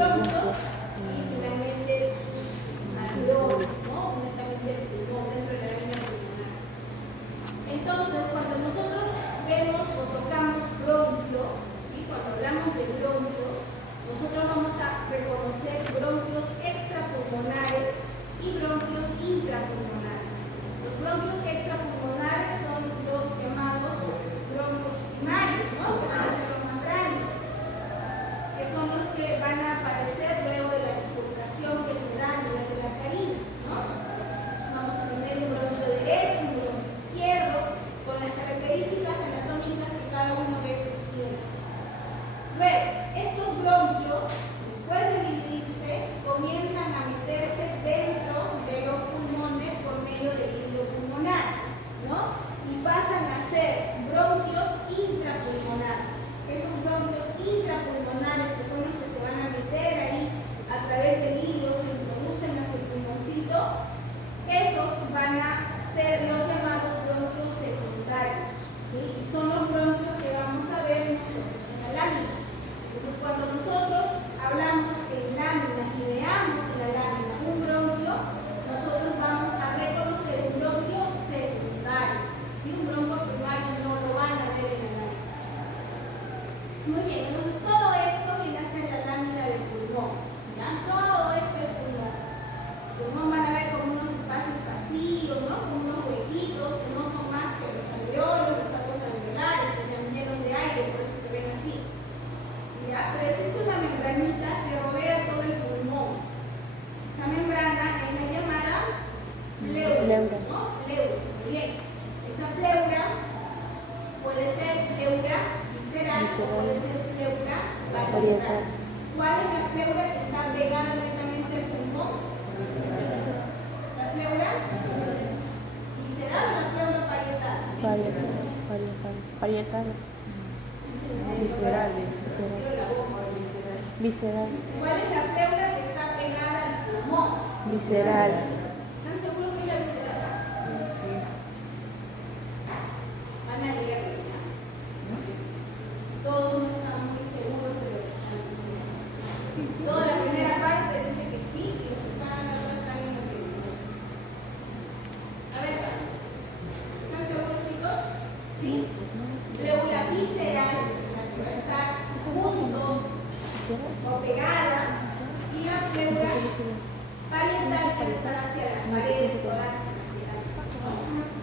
bronquios y finalmente alveolos, ¿no? Únicamente el pulmón, dentro de la lámina pulmonar. Entonces, cuando nosotros vemos o tocamos bronquio, ¿sí? Cuando hablamos de bronquios, nosotros vamos a reconocer bronquios extrapulmonares y bronquios intrapulmonares. Los bronquios extrapulmonares son los llamados bronquios primarios, ¿no? Que van a ser los más grandes, que son los que van a aparecer luego de la bifurcación que se da durante la carina, ¿no? Vamos a tener un bronquio derecho, un bronquio izquierdo, con las características anatómicas que cada uno de esos tiene. Luego, estos bronquios, después de dividirse, comienzan a meterse dentro de los pulmones por medio del hilo pulmonar, ¿no? Y pasan a ser bronquios intrapulmonares. Esos bronquios intrapulmonares, que son los que se van a meter ahí a través del hilo, se introducen hacia el pulmoncito, esos van a ser los llamados bronquios secundarios, ¿sí? Y son los bronquios que vamos a ver nosotros en la lámina. Entonces, cuando nosotros hablamos en lámina y veamos en la lámina un bronquio, nosotros vamos a reconocer un bronquio secundario. Y un bronquio primario no lo van a ver en la lámina. Muy bien, entonces todo esto viene a ser la lámina del pulmón. ¿Ya? Todo esto es pulmón. El pulmón van a ver como unos espacios vacíos, ¿no? Como unos huequitos que no son más que los alveolos, los sacos alveolares, que están llenos de aire, por eso se ven así. ¿Ya? Pero existe una membranita que rodea todo el pulmón. Esa membrana es la llamada pleura, ¿no? Pleura, muy bien. Esa pleura puede ser pleura visceral o puede ser pleura parietal. ¿Cuál es la pleura que está pegada directamente al pulmón? ¿La pleura visceral o la pleura parietal? Parietal. Visceral. ¿Cuál es la pleura que está pegada al pulmón? Visceral. ¿Están seguros que es la visceral? Sí. Van a leerlo ya. Todos no están muy seguros de lo que están diciendo. Toda la primera parte dice que sí y los que están hablando están en lo que no. A ver, ¿están seguros, chicos? ¿Sí? Pleura visceral, la que va a estar junto o pegada, y la pleura parietal que está hacia las paredes torácicas.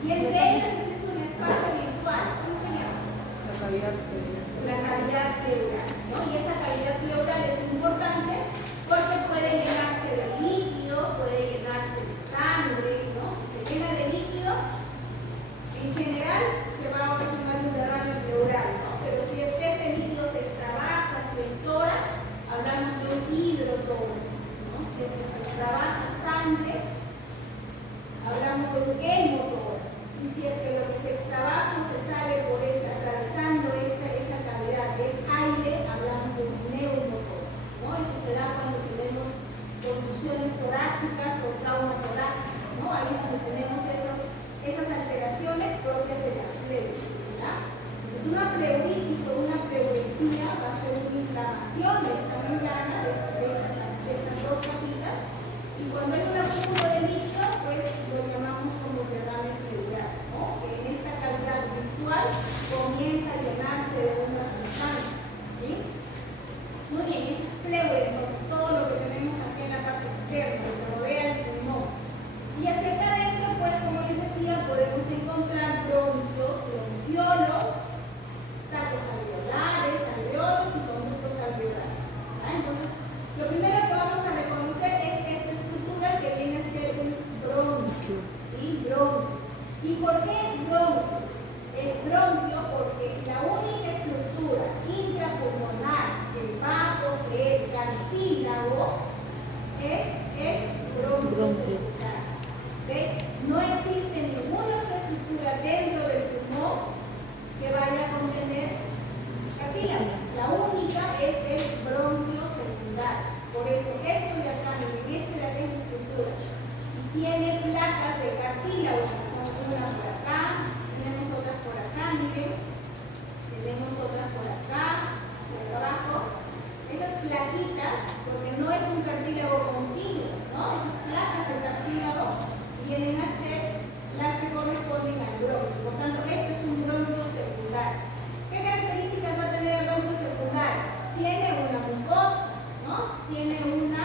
Y entre ellas es un espacio virtual. ¿Cómo se llama? La cavidad pleural, ¿no? Y esa cavidad pleural es importante porque puede llenarse de líquido, puede llenarse de sangre, ¿no? Si se llena de líquido, en general se va a ocasionar un derrame pleural, ¿no? Pero si es que ese líquido se extravasa hacia el tórax, hablamos de un hidrotórax, ¿no? Si es que se extravasa sangre, hablamos de un hemotórax. Y si es que lo que se extravasa se sale por atravesando esa cavidad, es aire, hablamos de un neumotórax, ¿no? Eso se da cuando tenemos contusiones torácicas o trauma torácico, ¿no? Ahí es donde tenemos esas alteraciones propias de la pleura, ¿verdad? Entonces, una pleuritis o una pleuresía va a ser una inflamación de esta membrana, de estas dos capitas, y cuando hay un acúmulo de líquido, pues lo llamamos como derrame pleural, ¿no? Que en esta cavidad virtual comienza a llenarse de una sustancia, ¿sí? Muy bien, eso es pleura, entonces todo lo que tenemos aquí en la parte externa, que rodea el pulmón. Y hacia acá adentro, pues como les decía, podemos encontrar bronquios, bronquiolos, sacos alveolares, alveolos y conductos alveolares. ¿Ah? Entonces, lo primero que vamos a reconocer es esta estructura que viene a ser un bronquio. ¿Sí? Bronquio. ¿Y por qué es bronquio? Es bronquio porque la única estructura intrapulmonar que va a poseer cartílago es el bronquio secundario. ¿Sí? No existe ninguna otra estructura dentro del pulmón que vaya a contener cartílago. La única es el bronquio secundario. Por eso, esto de acá, miren, este de acá es la estructura. Y tiene placas de cartílago, que son unas por acá, tenemos otras por acá, miren. Tenemos otras por acá abajo. Esas plaquitas porque no es un cartílago continuo, ¿no? Esas placas del cartílago vienen a ser las que corresponden al bronquio. Por tanto, esto es un bronquio secundario. ¿Qué características va a tener el bronquio secundario? Tiene una mucosa, ¿no? Tiene una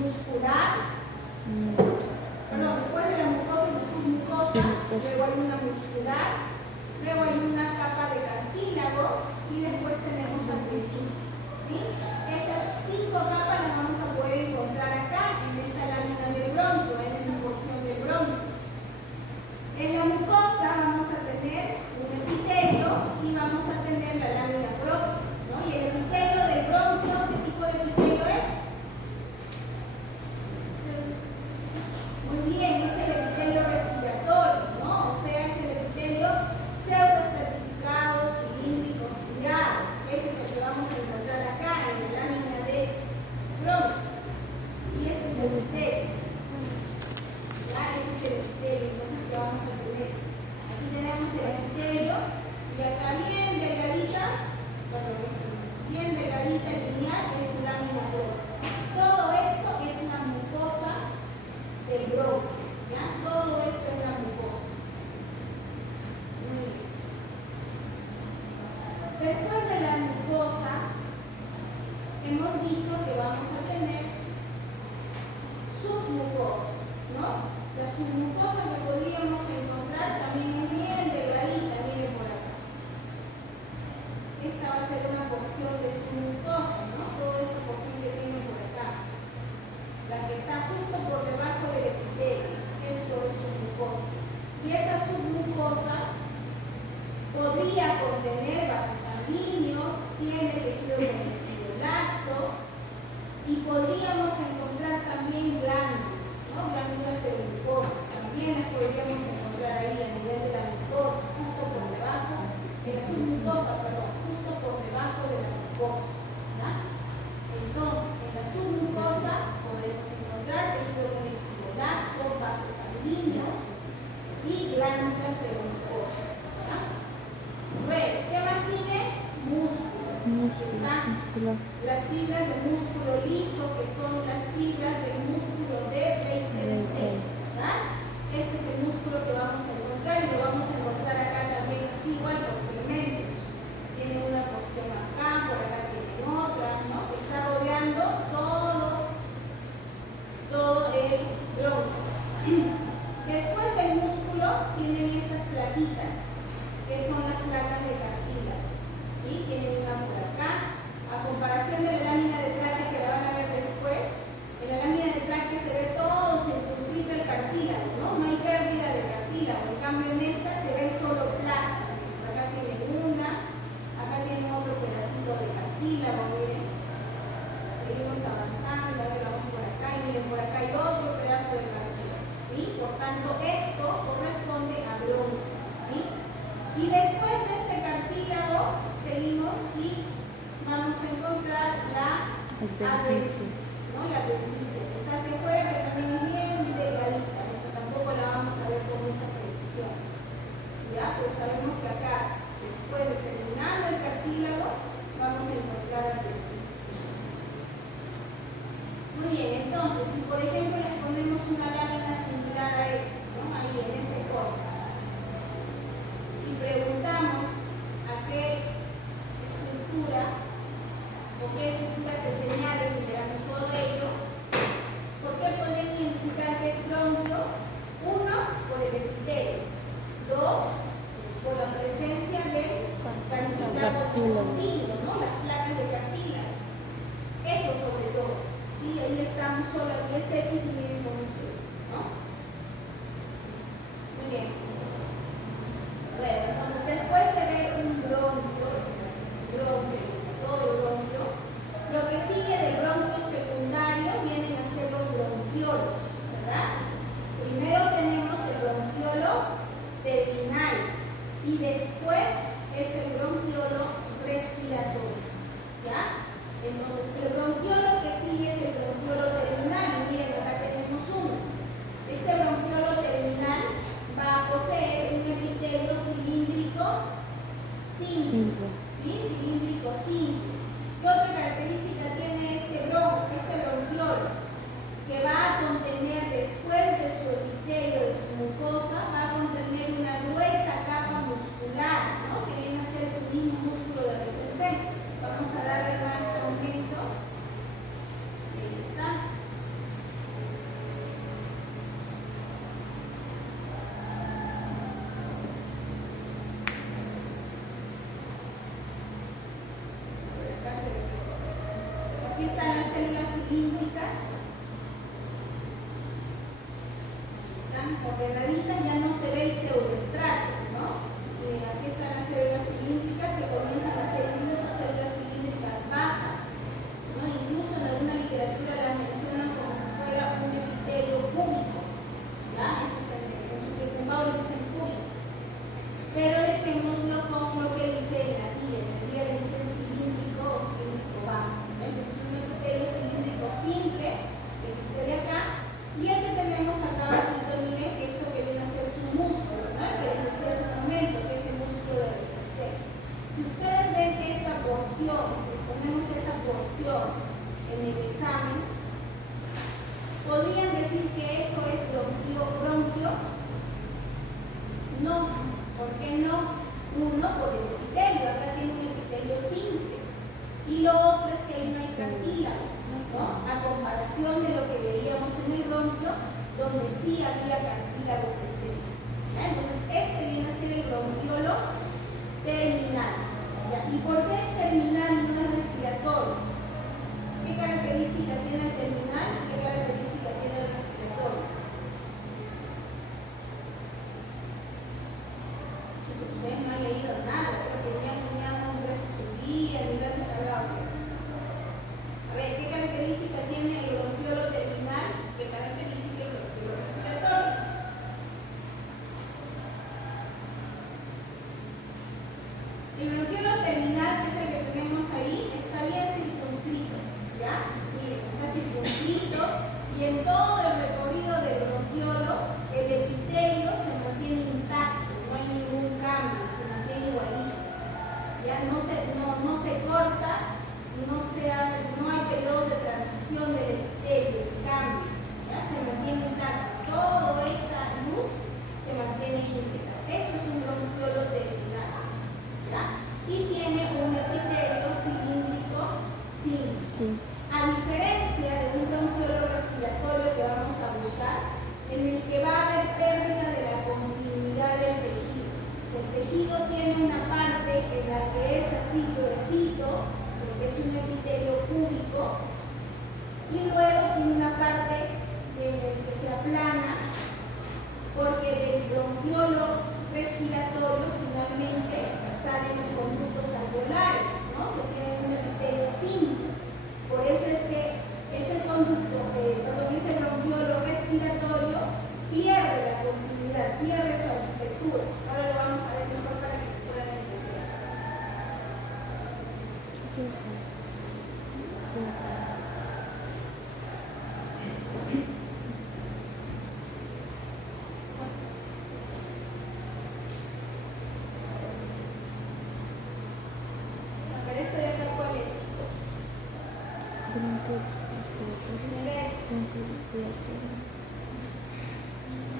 muscular. Perdón, después de la mucosa y la submucosa, luego hay una muscular, luego hay una capa de cartílago y después tenemos adhesivo. ¿Sí? Esas 5 capas las vamos a poder encontrar acá, en esta lámina del bronquio, en esa porción del bronquio. En la mucosa vamos a tener un epitelio y vamos a tener la lámina propia, ¿no? Y el epitelio del bronquio, ¿qué tipo de epitelio es? Muy bien, es el epitelio respiratorio, ¿no? O sea, es el epitelio pseudoestratificado, cilíndrico, ciliado. Ese es el que vamos a encontrar acá en la lámina de bronquio. Y ese es el epitelio. ¿Ya? Ese es el epitelio, entonces, ¿qué vamos a tener? Aquí tenemos el epitelio y acá bien delgadita, bien delgadita, lineal, es su lámina propia. Todo esto es la mucosa del bronquio, ¿ya? Todo esto es la mucosa. Muy bien. Después de la mucosa, hemos dicho que vamos a tener submucosa, ¿no? La submucosa que podríamos encontrar también es bien delgadita, miren por acá. Esta va a ser una porción de submucosa, ¿no? Toda esta porción que tiene por acá. La que está justo por debajo del epitelio. Esto es submucosa. Y esa submucosa podría contener vasos sanguíneos, tiene tejido conectivo laxo y podríamos encontrar también glándulas, ¿no? Glándulas de glucosa. También las podríamos encontrar ahí a nivel de la glucosa, justo por debajo, de la submucosa, perdón, justo por debajo de la glucosa. ¿Ya? Entonces, en la submucosa podemos encontrar tejido conectivo laxo, vasos sanguíneos y glándulas de glucosa. ¿Ya? Bueno, ¿qué más sigue? Músculo. Están las fibras de músculo liso, que son las fibras del músculo de Weissenstein. Este es el músculo que vamos a encontrar y lo vamos a encontrar acá también así igual por segmentos. Tiene una porción acá, por acá tiene otra, ¿no? Se está rodeando todo el bronquio. Después del músculo tienen estas plaquitas, que son las placas de cartílago. Y tienen una por acá. A comparación de la lámina de tráquea que la van a ver después, en la lámina de tráquea se ve todo circunscrito el cartílago, ¿no? No hay pérdida de cartílago. En cambio en esta se ve solo placas. Acá tienen una, acá tienen otro pedacito de cartílago, miren. Seguimos avanzando, a ver, vamos por acá y miren, por acá hay otro pedazo de cartílago. ¿Sí? Por tanto, esto corresponde a bronquio. ¿Sí? Y después de este cartílago, seguimos y vamos a encontrar la adventicia, ¿no? La adventicia, que está hacia afuera, que también es bien delgadita. Eso tampoco la vamos a ver con mucha precisión. ¿Ya? Pero sabemos que acá, después de terminando el cartílago, vamos a encontrar la adventicia. Muy bien, entonces, si por ejemplo les ponemos una lámina similar a esta, ¿no? Ahí en ese corte, y preguntamos a qué estructura o qué estructura se señala si miramos todo ello, ¿por qué podrían identificar que es bronquio? 1, por el epitelio. 2, por la presencia del cartílago continuo, ¿no? Las placas de cartílago. Eso sobre todo. Y ahí estamos solo, aquí es X ordenaditas, ya no se ve el pseudoestrato, ¿no? Aquí están las células cilíndricas que comienzan a ser incluso células cilíndricas bajas, ¿no? Incluso en alguna literatura las mencionan como si fuera un epitelio cúbico, ¿ya? Ese es en su presentado lo dicen cúbico. Pero dejémoslo con lo que dice en la guía. En la guía le dicen cilíndrico o cilíndrico bajo. Entonces un epitelio cilíndrico simple, que es este de acá, y el que tenemos acá abajito, miren, que esto que viene a ser su músculo, ¿no? Que les decía hace un momento, que es el músculo del receptor. Si ustedes ven que esta porción, si ponemos esa porción en el examen, ¿podrían decir que eso es bronquio? No. ¿Por qué no? Uno, por el epitelio, acá tiene un epitelio simple. Y lo otro es que ahí no hay cartílago, ¿no? A comparación de lo que veíamos en el bronquio, donde sí había cartílago presente. ¿Ya? Entonces, este viene a ser el bronquiolo terminal. ¿Ya? ¿Y por qué es terminal y no es respiratorio? ¿Qué característica tiene el terminal y qué característica tiene el respiratorio? Ustedes no han leído nada, porque tenían un brazo su guía, ni la palabra. A ver, ¿qué característica tiene el bronquiolo terminal? ¿Qué característica el bronquiolo respiratorio? El bronquiolo terminal, que es el que tenemos ahí, está bien circunscrito, ¿ya? Miren, está circunscrito y en todo el recorrido del bronquiolo, el epitelio se mantiene intacto, no hay ningún cambio, se mantiene igualito. ¿Ya? No se corta, no hay periodos de transición del epitelio, de cambio, ¿ya? Se mantiene intacto, toda esa luz se mantiene íntegra. Eso es un bronquiolo terminal, ¿ya? Y tiene un epitelio cilíndrico simple. Sí. A diferencia de un bronquiolo respiratorio que vamos a buscar, en el que va a haber pérdida de la continuidad del tejido. El tejido tiene una parte en la que es así gruesito, porque es un epitelio cúbico, y luego tiene una parte en la que se aplana, porque del bronquiolo respiratorio finalmente salen los conductos alveolares, ¿no? Que tienen un epitelio simple. Por eso es que ese conducto, ese bronquiolo respiratorio pierde la continuidad, pierde su arquitectura. Ahora lo vamos a ver mejor para que puedan entender. ¿Aparece de acá cuál es, chicos?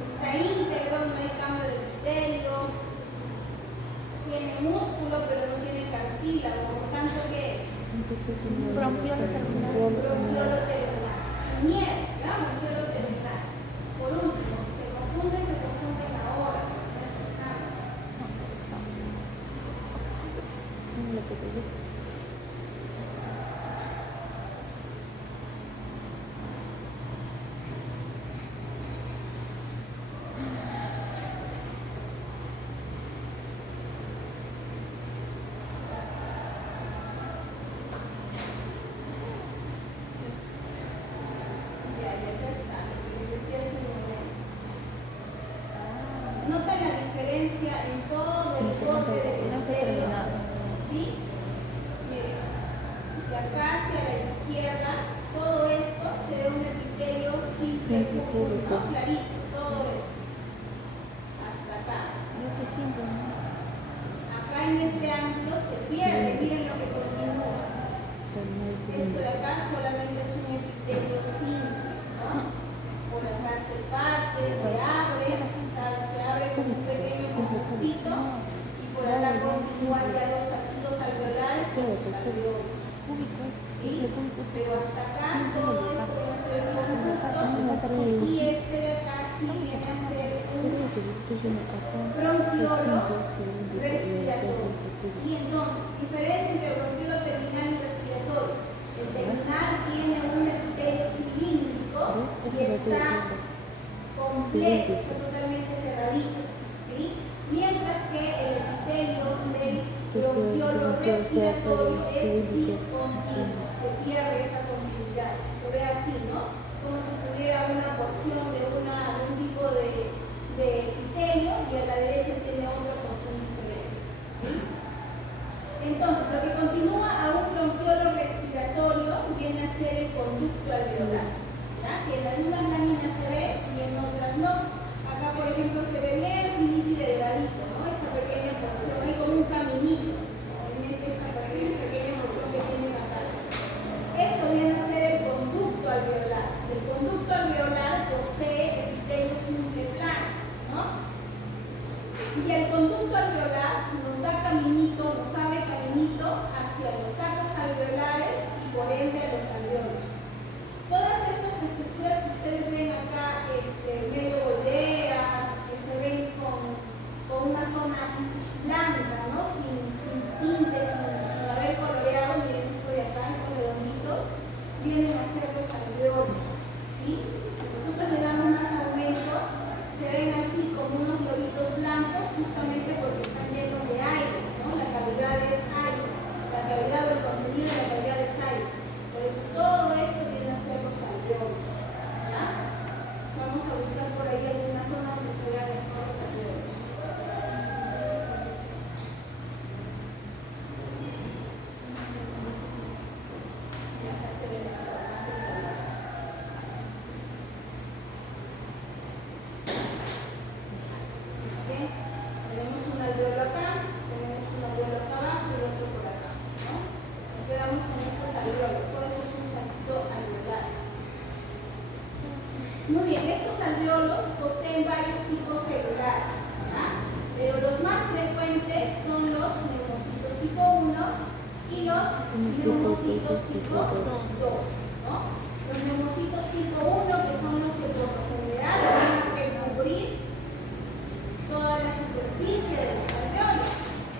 Está íntegro, no hay cambio de epitelio, tiene músculo pero no tiene cartílago, por tanto, ¿qué es? Bronquiolo terminal. Bronquiolo terminal. Miel, ¿ya? Bronquiolo terminal. Por último, si se confunden ahora con nuestro examen. Ya está. Les decía hace un momento. Notan la diferencia en todo el corte del epitelio. ¿Sí? Miren, de acá hacia la izquierda, todo esto se ve un epitelio simple, cúbico, ¿no? Clarito, todo esto. Hasta acá. Acá en este ángulo se pierde, miren lo que continúa. Esto de acá solamente es un epitelio simple, ¿no? Por acá se parte, se abre como un pequeño conductito y por acá continúan ya los saquitos alveolares con los alveolos. ¿Sí? Pero hasta acá todo esto va a ser un conducto y este de acá sí completo, está totalmente cerradito, ¿sí? Mientras que el epitelio del bronquiolo respiratorio es discontinuo, se pierde esa continuidad, se ve así, ¿no? Como si tuviera una porción de un tipo de epitelio y a la derecha tiene otra porción diferente, ¿sí? Entonces, lo que continúa a un bronquiolo respiratorio viene a ser el conducto alveolar, ¿ya? Que en algunas láminas se ve y en otras no. Acá, por ejemplo, se ve bien finito y delgadito, ¿no? Esta pequeña porción, hay como un caminito en esta pequeña porción que tienen acá. Eso viene a ser el conducto alveolar. El conducto alveolar posee epitelio simple plano, ¿no? Y el conducto alveolar nos da caminito, nos abre caminito hacia los sacos alveolares y por ende a los alveolos. Todas estas estructuras que ustedes ven acá, medio volteas, que se ven con una zona blanca, ¿no? Sin tintes, sin haber coloreado, miren esto de acá, estos redonditos, vienen a ser los alveolos, ¿sí? Nosotros le damos más aumento, se ven así como unos globitos blancos, justamente porque están llenos de aire, ¿no? La cavidad es aire, la cavidad o el contenido de la cavidad es aire. Por eso todo esto viene a ser los alveolos, ¿ya? Vamos a buscar por ahí alguna zona donde se vean mejor los alveolos. Y acá se ve la ¿bien? Tenemos un alveolo acá, tenemos un alveolo acá abajo y otro por acá, ¿no? Nos quedamos con estos alveolos, todo esto es un saquito alveolar. Muy bien, estos alveolos poseen varios tipos celulares, ¿ya? Pero los más frecuentes son los neumocitos tipo 1 y los neumocitos tipo 2, ¿no? Los neumocitos tipo 1, que son los que por lo general van a recubrir toda la superficie de los alveolos,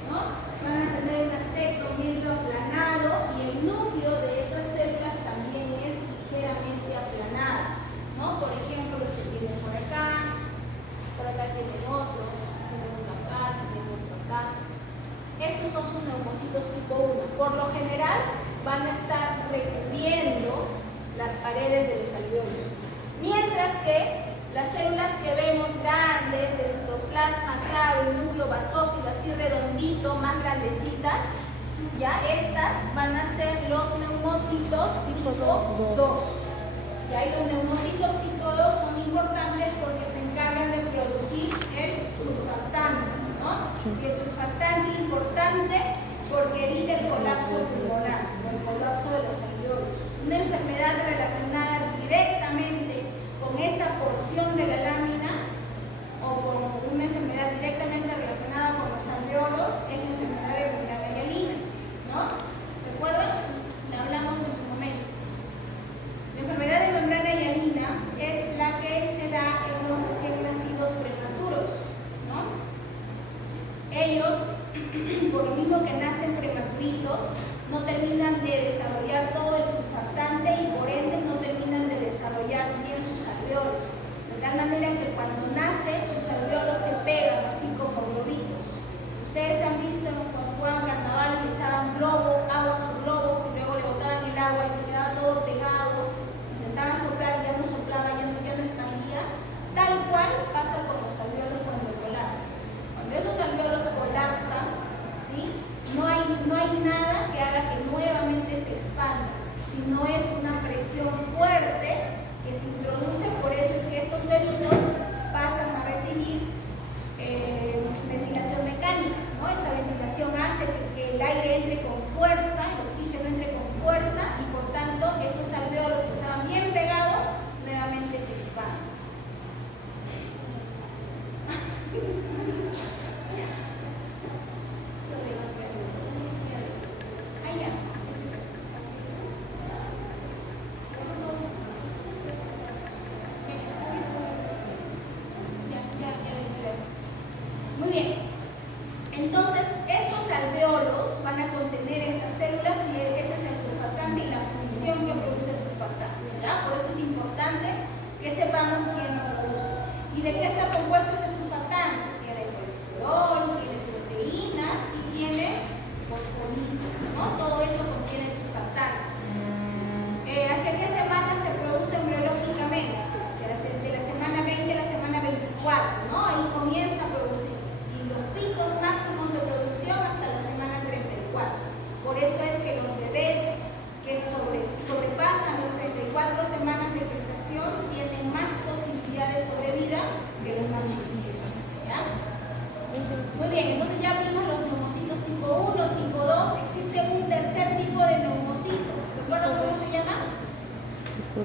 ¿no? Van a tener un aspecto medio aplanado y el núcleo de esas células también es ligeramente aplanado, ¿no? Por ejemplo, los que tienen por acá tienen otros, tienen uno acá, tienen otro acá. Estos son sus neumocitos tipo 1. Por lo general van a estar recubriendo las paredes de los alveolos. Mientras que las células que vemos grandes, de citoplasma claro, el núcleo basófilo así redondito, más grandecitas, ya estas van a ser los neumocitos tipo 2. Y ahí los neumocitos tipo 2 son importantes porque se encargan de producir el surfactante, ¿no? Y el surfactante es importante porque evita el colapso pulmonar, el colapso de los alveolos. Una enfermedad relacionada directamente con esa porción de la lámina o con una enfermedad directamente relacionada con los alveolos es la enfermedad de membrana hialina, ¿no? ¿Recuerdan? La hablamos en su momento. La enfermedad de membrana hialina es la que se da en los recién nacidos prematuros, ¿no? Ellos, por lo mismo que nacen prematuritos, no terminan de desarrollar todo el surfactante y por ende no terminan de desarrollar bien sus alveolos. De tal manera que cuando nacen sus alveolos se pegan así como globitos. Ustedes han visto Son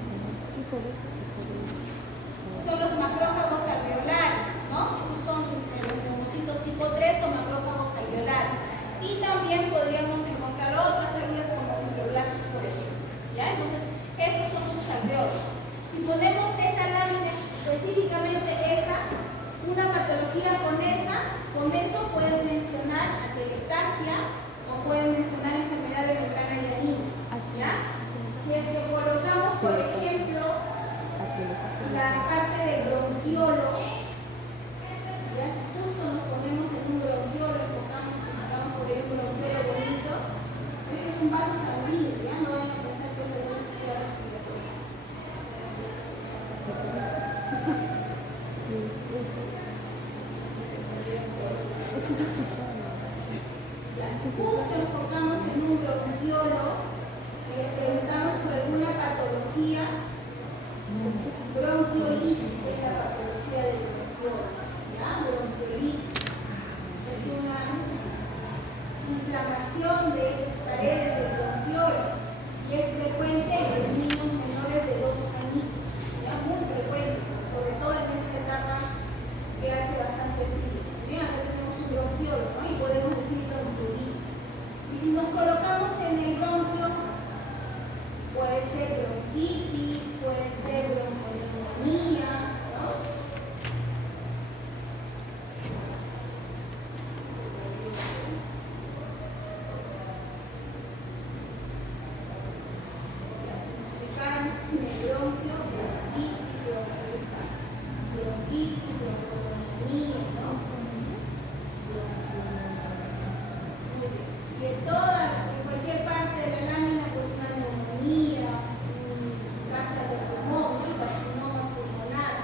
los macrófagos alveolares, ¿no? Esos son los neumocitos tipo 3 o macrófagos alveolares. Y también podríamos encontrar otras células como fibroblastos, por ejemplo. ¿Ya? Entonces, esos son sus alveolos. Si ponemos esa lámina, específicamente esa, una patología con eso pueden mencionar atelectasia o pueden mencionar enfermedad de ventana y anina. ¿Ya? Si es que colocamos, por ejemplo, la parte del bronquiolo, ya justo nos ponemos en un bronquiolo, enfocamos por ahí un bronquiolo bonito. Esto es un vaso sanguíneo, ya no vayan a pensar que es alguna actividad respiratoria. Justo enfocamos en un bronquiolo, le preguntamos por alguna patología. Bronquiolitis es la patología del bronquiolo, ¿ya? Bronquiolitis es una inflamación de esas paredes del bronquiolo y es frecuente en los niños menores de 2 añitos, ¿ya? Muy frecuente, sobre todo en esta etapa que hace bastante frío. Bien, acá tenemos un bronquiolo, ¿no? Y podemos decir bronquiolitis. Y si nos colocamos en el bronquio, puede ser bronquitis, puede ser bronconeumonía, ¿no? Explicamos en el bronquio, bronquitis, bronconeumonía, ¿no? Y en cualquier parte de la lámina, pues una neumonía, un cáncer de pulmón, el carcinoma pulmonar,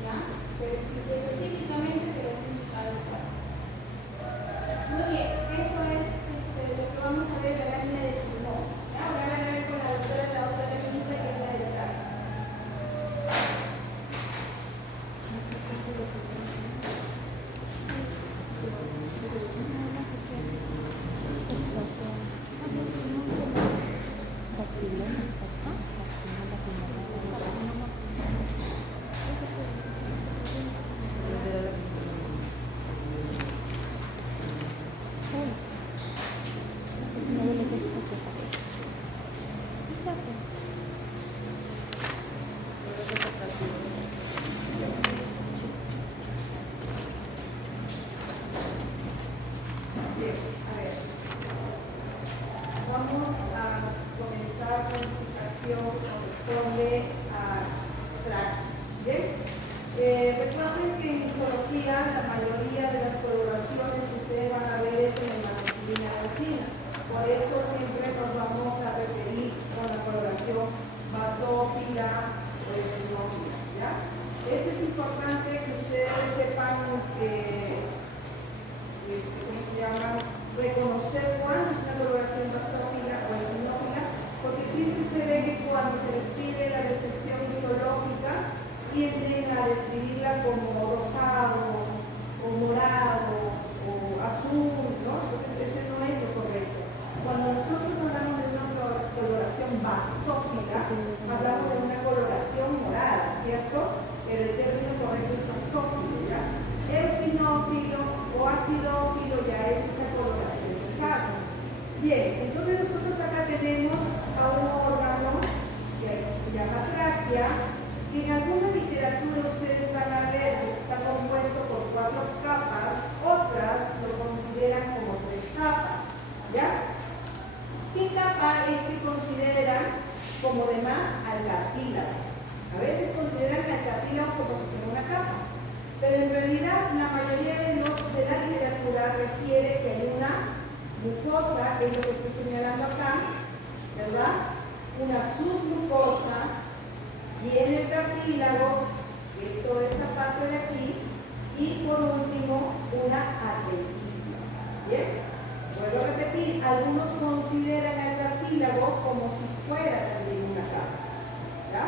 ¿ya? Pero específicamente se los he indicado acá. Muy bien, eso es lo que vamos a ver en la lámina de pulmón. ¿Ya? Ahora van a ver con la doctora la otra lámina que es la del cardio. Bien, a ver. Vamos a comenzar con la explicación que corresponde a tracto. Bien. Recuerden que en histología la mayoría de las coloraciones que ustedes van a ver es en hematocilina eosina. Por eso siempre nos vamos a referir con la coloración basófila o eosinófila, ¿ya? Esto es importante que ustedes sepan ¿cómo se llama? Reconocer cuándo es una coloración basófila o eosinófila, porque siempre se ve que cuando se les pide la detección histológica tienden a describirla como rosado o morado o azul, ¿no? Entonces ese no es lo correcto. Cuando nosotros hablamos de una coloración basófila, hablamos de una coloración morada, ¿cierto? Pero el término correcto es basófilo, ¿ya? Eosinófilo o acidófilo ya es esa coloración rosada. Bien, entonces nosotros acá tenemos a un órgano que se llama tráquea, que en alguna literatura ustedes van a ver que está compuesto por 4 capas, otras lo consideran como 3 capas, ¿ya? ¿Qué capa es que consideran como demás al cartílago? A veces consideran al cartílago como si fuera una capa, pero en realidad la mayoría de la literatura refiere que hay una mucosa, que es lo que estoy señalando acá, ¿verdad? Una submucosa, y en el cartílago, que es toda esta parte de aquí, y por último una adventicia. ¿Bien? Vuelvo a repetir, algunos consideran al cartílago como si fuera también una capa, ¿ya?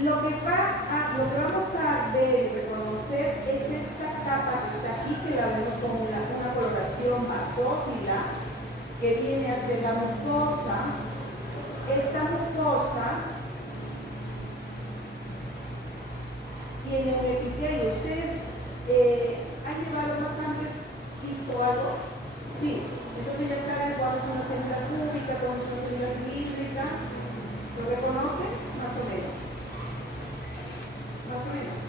Lo que vamos a ver y reconocer es esta capa que está aquí, que la vemos como una coloración basófila, que viene a ser la mucosa. Esta mucosa tienen el epitelio. ¿Ustedes han llevado más antes visto algo? Sí. Entonces ya saben cuál es una célula cúbica, cuál es una célula cilíndrica. ¿Lo reconocen? Más o menos. Más o menos.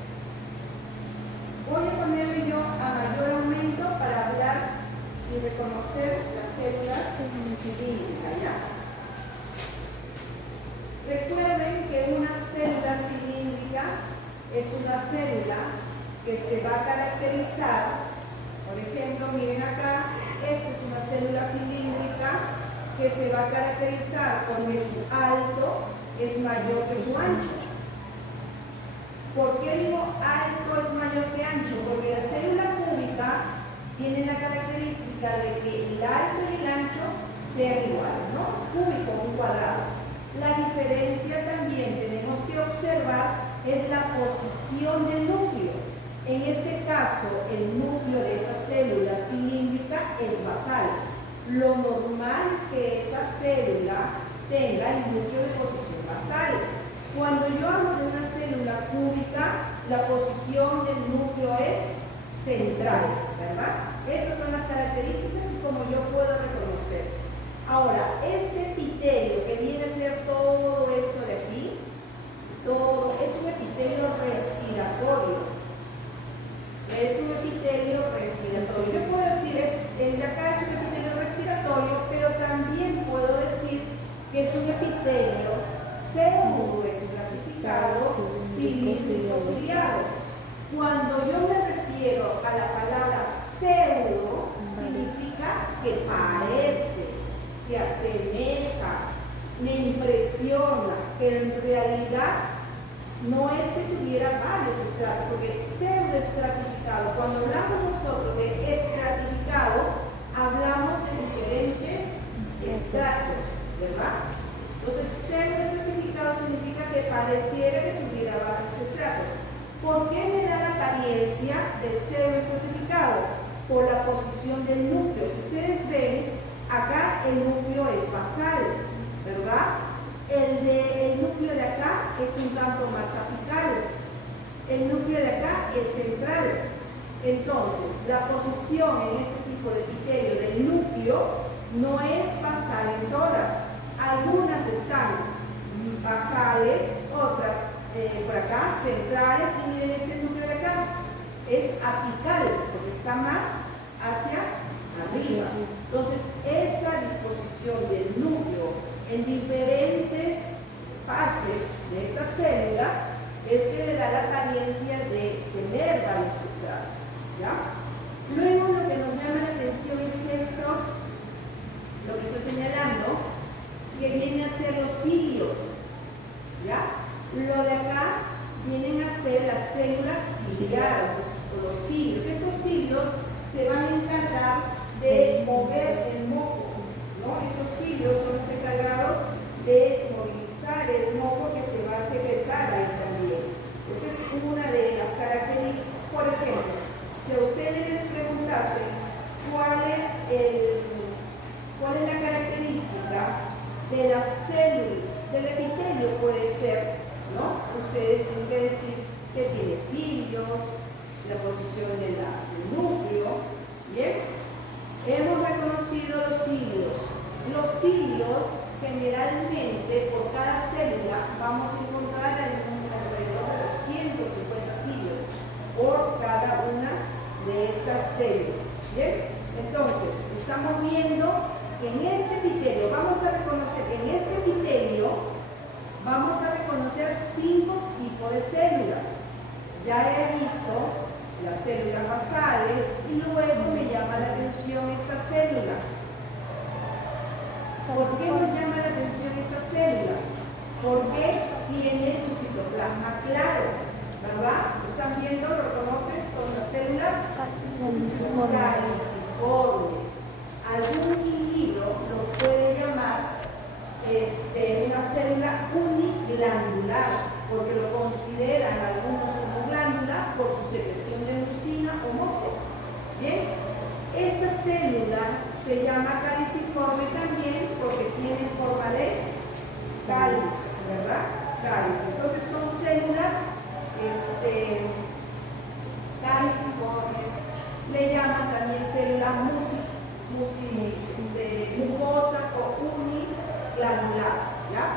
Voy a ponerle yo a mayor aumento para hablar y reconocer la célula cilíndrica, ¿ya? Recuerden que una célula cilíndrica es una célula que se va a caracterizar, por ejemplo, miren acá, esta es una célula cilíndrica que se va a caracterizar porque su alto es mayor que su ancho. ¿Por qué digo alto es mayor que ancho? Porque la célula cúbica tiene la característica de que el alto y el ancho sean iguales, ¿no? Cúbico, un cuadrado. La diferencia también tenemos que observar es la posición del núcleo. En este caso, el núcleo de esta célula cilíndrica es basal. Lo normal es que esa célula tenga el núcleo de posición basal. Cuando yo hablo de una célula cúbica, la posición del núcleo es central, ¿verdad? Esas son las características y como yo puedo reconocer. Ahora, este epitelio que viene a ser todo esto de aquí, todo es un epitelio respiratorio. Es un epitelio respiratorio. Yo puedo decir, el de acá es un epitelio respiratorio, pero también puedo decir que es un epitelio pseudoestratificado cilíndrico ciliado. Cuando yo me refiero a la palabra pseudo, significa que parece, se asemeja, me impresiona, pero en realidad no es que tuviera varios estratos, porque pseudoestratificado, cuando hablamos nosotros de estratificado, hablamos de diferentes estratos, ¿verdad? Entonces, pseudoestratificado significa que pareciera que tuviera varios estratos. ¿Por qué me da la apariencia de pseudoestratificado? Por la posición del núcleo. Si ustedes ven, acá el núcleo es basal, ¿verdad? El núcleo de acá es un tanto más apical. El núcleo de acá es central. Entonces, la posición en este tipo de epitelio del núcleo no es basal en todas. Algunas están basales, otras por acá, centrales, y miren este núcleo de acá. Es apical, porque está más hacia arriba. Entonces, esa disposición del núcleo en diferentes partes de esta célula es que le da la apariencia de tener varios estratos, ¿ya? Luego lo que nos llama la atención es esto, lo que estoy señalando, que viene a ser los cilios, ¿ya? Lo de acá vienen a ser las células ciliadas, los cilios. Estos cilios se van a encargar de mover el moco, ¿no? Esos cilios son los encargados de movilizar el moco que se va a secretar ahí también. Entonces, una de las características, por ejemplo, si a ustedes les preguntasen cuál es la característica de la célula, del epitelio puede ser, ¿no? Ustedes tienen que decir que tiene cilios, la posición del núcleo, ¿bien? Hemos reconocido los cilios. Los cilios, generalmente, por cada célula, vamos a encontrar alrededor de 250 cilios por cada una de estas células, ¿bien? Entonces, estamos viendo que en este epitelio, vamos a reconocer que en este epitelio vamos a reconocer 5 tipos de células. Ya he visto las células basales y luego me llama la atención esta célula. ¿Por qué nos llama la atención esta célula? Porque tiene su citoplasma claro, ¿verdad? ¿Lo están viendo? ¿Lo conocen? Son las células caliciformes. Algún libro lo puede llamar una célula uniglandular, porque lo consideran algunos como glándula por su secreción de mucina o moco. Bien, esta célula se llama caliciforme también porque tiene forma de cáliz, ¿verdad? Cáliz. Entonces son células calciformes, le llaman también células mucosas o uniglanulares, ¿ya?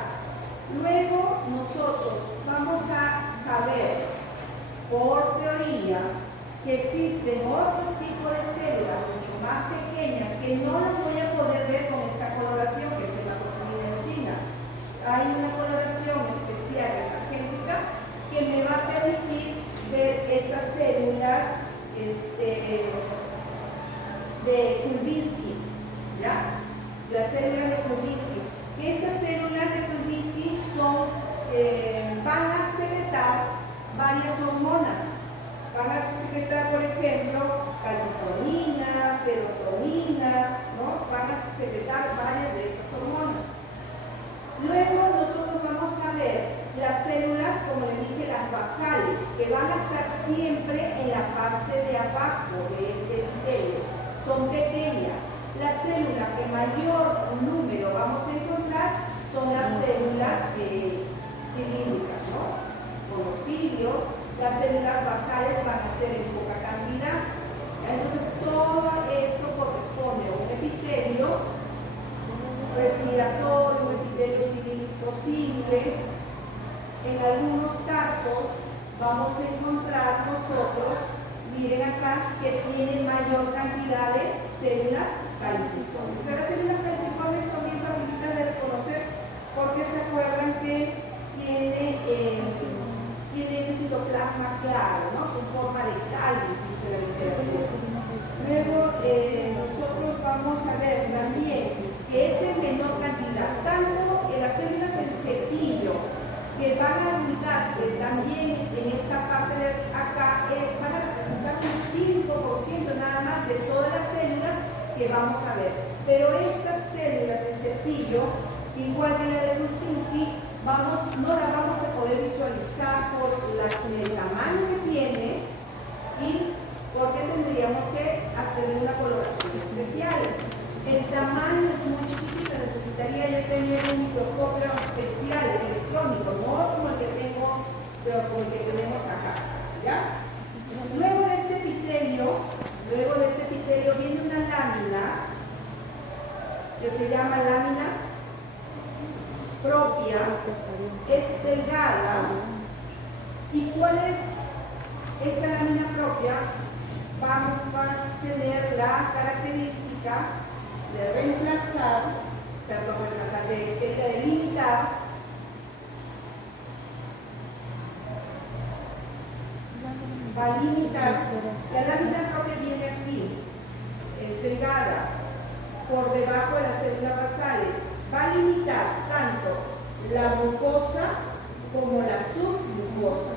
Luego nosotros vamos a saber por teoría que existen otro tipo de células mucho más pequeñas que no las voy a poder ver con esta coloración que es la hematoxina. Hay una coloración especial energética que me va a permitir ver estas células de Kulbinsky, ¿ya? Las células de Kulbinsky. Estas células de Kulbinsky van a secretar varias hormonas. Van a secretar, por ejemplo, calcitonina, serotonina, ¿no? Van a secretar varias de estas hormonas. Luego nosotros vamos a ver las células, como le dije, las basales, que van a estar siempre en la parte de abajo de este epitelio. Son pequeñas. Las células de mayor número vamos a encontrar son las células cilíndricas, ¿no? Con los cilios. Las células basales van a ser en poca cantidad. Entonces todo esto corresponde a un epitelio respiratorio, un epitelio cilíndrico simple. En algunos casos vamos a encontrar nosotros, miren acá, que tienen mayor cantidad de células calciformes. Las células calciformes son bien facilitas de reconocer porque se acuerdan que tiene ese citoplasma claro, ¿no? Con forma de cáliz, dice la literatura. Luego nosotros vamos a ver también que es en menor cantidad, tanto en las células en cepillo, que van a ubicarse también en esta parte de acá, van a representar un 5% nada más de todas las células que vamos a ver. Pero estas células en cepillo, igual que la de Kulczynski, no la vamos a poder visualizar por el tamaño que tiene y porque tendríamos que hacerle una coloración especial. El tamaño es muy chiquitito, necesitaría yo tener un microscopio especial electrónico, no como el que tengo, pero como el que tenemos acá, ¿ya? Luego de este epitelio viene una lámina que se llama lámina propia, es delgada. ¿Y cuál es esta lámina propia? Va a tener la característica de delimitar va a limitar. La lámina propia viene aquí, es delgada, por debajo de las células basales. Va a limitar tanto la mucosa como la submucosa.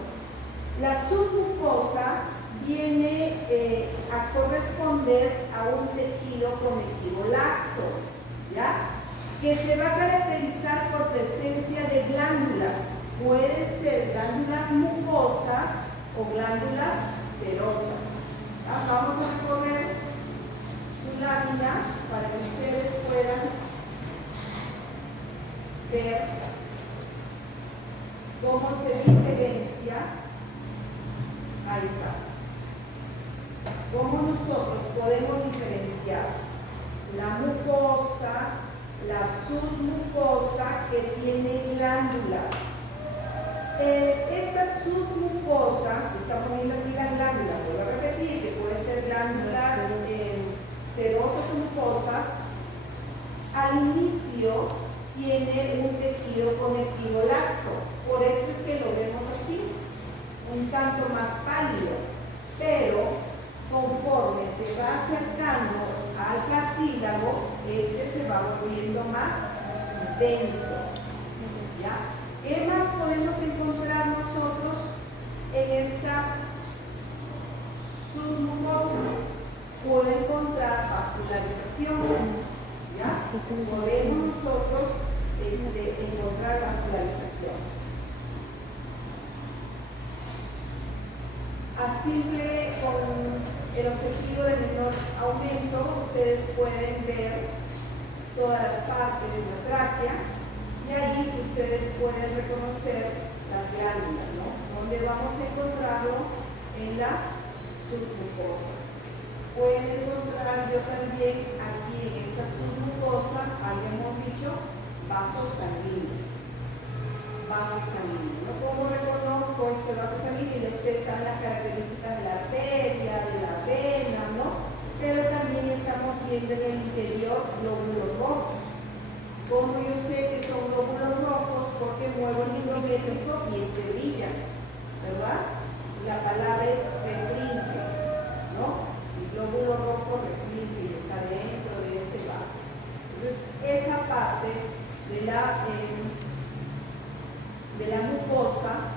La submucosa viene a corresponder a un tejido conectivo laxo, ¿ya? Que se va a caracterizar por presencia de glándulas. Pueden ser glándulas mucosas o glándulas serosas. ¿Ya? Vamos a recorrer su lámina para que ustedes puedan ver cómo se diferencia. Ahí está. Cómo nosotros podemos diferenciar la mucosa, la submucosa que tiene glándulas. Esta submucosa, estamos viendo aquí las glándulas, vuelvo a repetir, que puede ser glándulas serosas o mucosas, al inicio tiene un tejido conectivo laxo, por eso es que lo vemos así, un tanto más pálido, pero conforme se va acercando al cartílago, este se va volviendo más denso. ¿Ya? ¿Qué más podemos encontrar nosotros en esta submucosa? Puedo encontrar vascularización. ¿Ya? Podemos nosotros encontrar vascularización. Simple con el objetivo de menor aumento, ustedes pueden ver todas las partes de la tráquea y ahí ustedes pueden reconocer las glándulas, ¿no? ¿Dónde vamos a encontrarlo? En la submucosa. Pueden encontrar yo también aquí en esta submucosa, habíamos dicho, vasos sanguíneos. Vasos sanguíneos. ¿No? ¿Cómo reconozco este vaso sanguíneo? Ustedes saben las características de la arteria, de la vena, ¿no? Pero también estamos viendo en el interior glóbulos rojos. Como yo sé que son glóbulos rojos, porque muevo el hidrométrico y este brilla, ¿verdad? La palabra es refringe, ¿no? El glóbulo rojo refringe y está dentro de ese vaso. Entonces, esa parte de la mucosa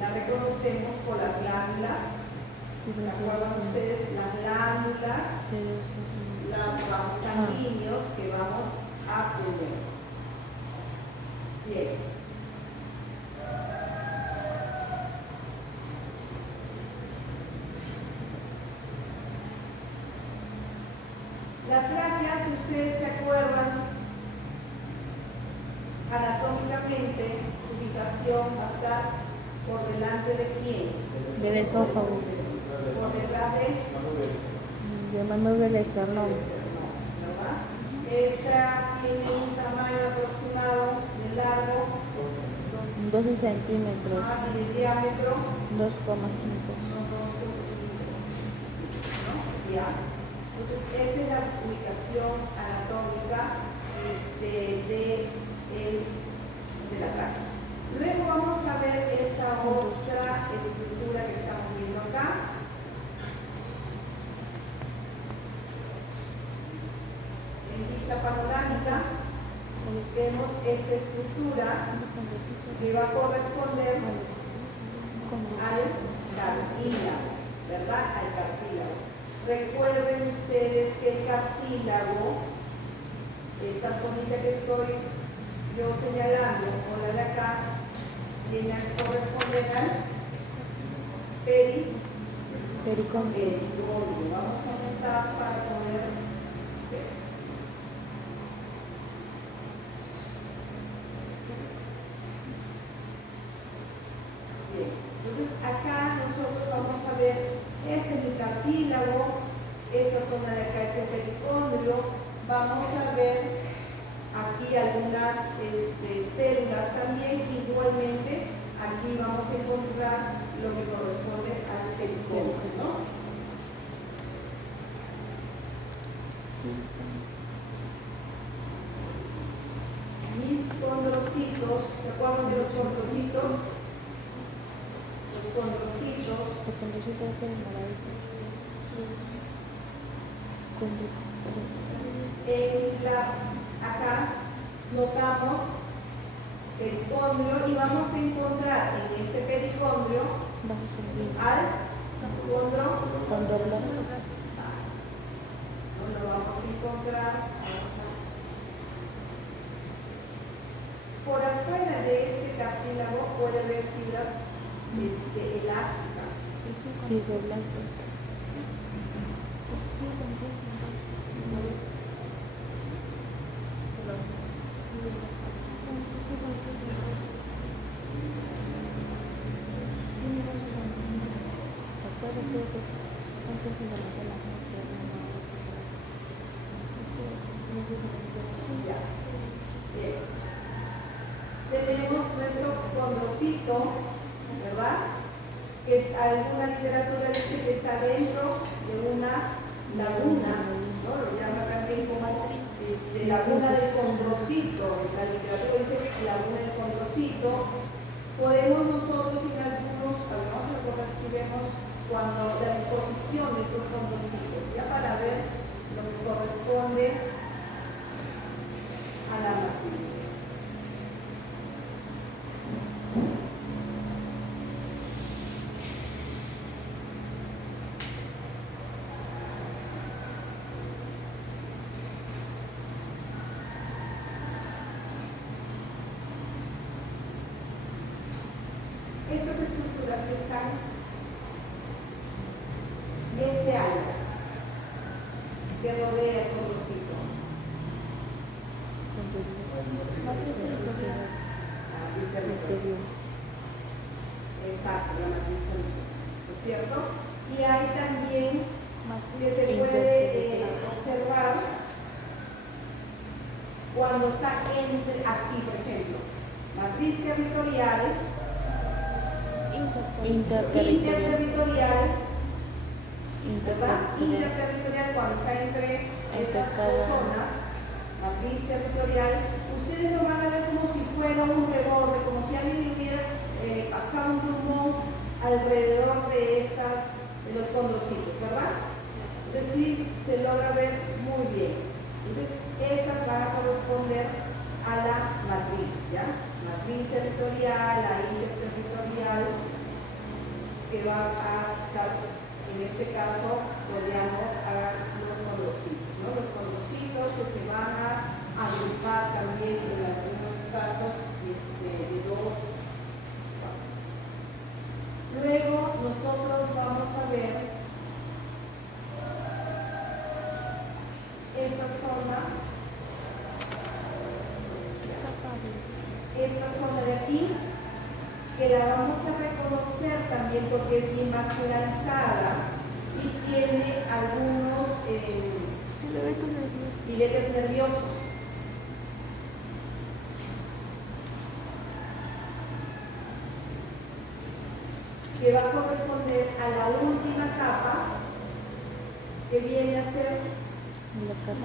la reconocemos por las glándulas. ¿Se acuerdan ustedes? Las glándulas, los vasos sanguíneos que vamos a tener. Bien. La tráquea, si ustedes se acuerdan, anatómicamente, su ubicación va a estar por delante de quién? Del esófago. Por detrás de Llamando del esternón. ¿verdad? Esta tiene un tamaño aproximado de largo 12 centímetros. y de diámetro 2,5. son 2,5, ¿no? Ya. Entonces, esa es la ubicación anatómica de la tráquea. Luego vamos a ver esta otra estructura que estamos viendo acá. En vista panorámica vemos esta estructura que va a corresponder al cartílago, ¿verdad? Al cartílago. Recuerden ustedes que el cartílago, esta zonita que estoy yo señalando, o la de acá, viene a corresponder al pericondio. Vamos a aumentar para poder ver. Bien, entonces acá nosotros vamos a ver, este es mi cartílago, esta zona de acá es el pericondrio. Vamos a ver aquí algunas células también. Igualmente, aquí vamos a encontrar lo que corresponde al pericondrio, ¿no? Mis condrocitos, ¿se acuerdan de los condrocitos? Los condrocitos. Acá notamos pericondrio y vamos a encontrar en este pericondrio al condroblastos. ¿Dónde lo vamos a encontrar? Por afuera de este cartílago puede haber fibras elásticas. Fibroblastos. Ya. Bien. Tenemos nuestro condrocito, ¿verdad? Que alguna literatura dice que está dentro de una laguna, ¿no? Lo llama también como laguna del condrocito. La literatura dice laguna del condrocito. Podemos nosotros en algunos, vamos a recordar si vemos cuando la disposición de estos condrocitos, ya para ver lo que corresponde a la matriz. Estas estructuras que están, este área que rodea el condrocito. Exacto. ¿cierto? Y hay también que se puede observar cuando está entre, aquí por ejemplo, matriz territorial, interterritorial, ¿verdad? Interterritorial cuando está entre estas dos zonas, matriz territorial, ustedes lo van a ver como si fuera un reborde, como si alguien le hubiera pasado un plumón alrededor de los condrocitos, ¿verdad? Entonces sí se logra ver muy bien. Entonces esta va a corresponder a la matriz, ¿ya? Matriz territorial, la interterritorial, que va a estar, en este caso, podríamos a los condrocitos, ¿no? Los condrocitos que se van a agrupar también en algunos casos de dos. Luego nosotros vamos a ver esta zona de aquí, que la vamos a reconocer también porque es bien vascularizada y tiene algunos filetes nerviosos. Que va a corresponder a la última capa, que viene a ser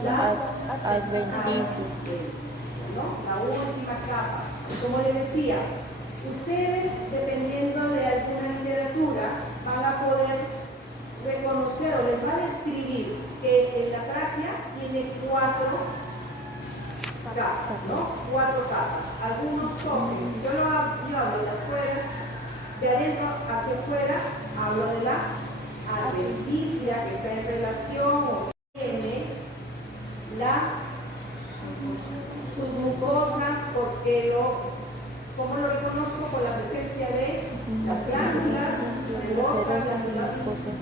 la adventicia. ¿no? La última capa. Como les decía, ustedes, dependiendo de alguna literatura, van a poder reconocer o les va a describir que la tráquea tiene 4 capas, ¿no? 4 capas. Algunos cogen, si yo hablo de afuera, de adentro hacia afuera, hablo de la adventicia, que está en relación o que tiene la submucosa, porque ¿cómo lo reconozco? Por la presencia de las glándulas cerosas, mucosas,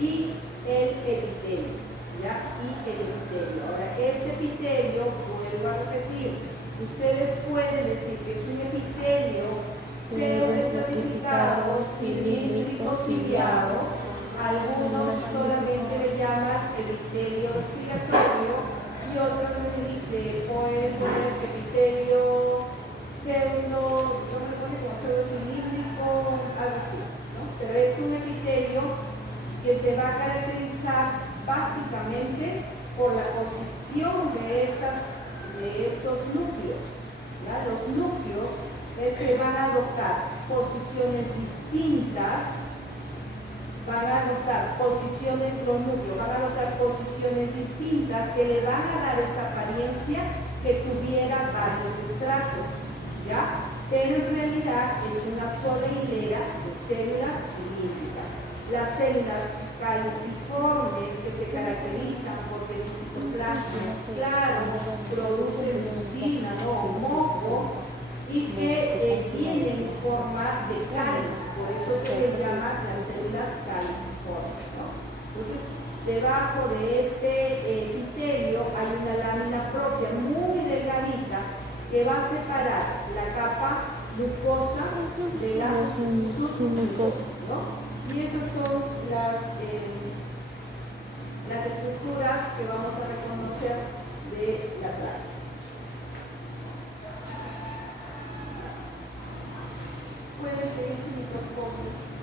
y el epitelio, ¿ya? Y el epitelio. Ahora, este epitelio, vuelvo a repetir, ustedes pueden decir que es un epitelio pseudoestratificado, cilíndrico, ciliado. Algunos solamente le llaman epitelio respiratorio y otros le pueden poner epitelio pseudo, no me pone como pseudocilíndrico, algo así, ¿no? Pero es un epitelio que se va a caracterizar básicamente por la posición de estos núcleos, ¿ya? Los núcleos se van a adoptar posiciones distintas, los núcleos van a adoptar posiciones distintas que le van a dar esa apariencia que tuviera varios estratos, ¿ya? Pero en realidad es una sola hilera de células cilíndricas. Las células caliciformes que se caracterizan porque su citoplasma es claro, produce mucina, ¿no? O moco, y que tienen forma de cáliz, por eso se le llaman las células caliciformes, ¿no? Entonces, debajo de este epitelio hay una lámina propia muy delgadita que va a separar la capa mucosa de la submucosa, ¿no? Y esas son las estructuras que vamos a reconocer de la tráquea. Pueden seguir su micrófono.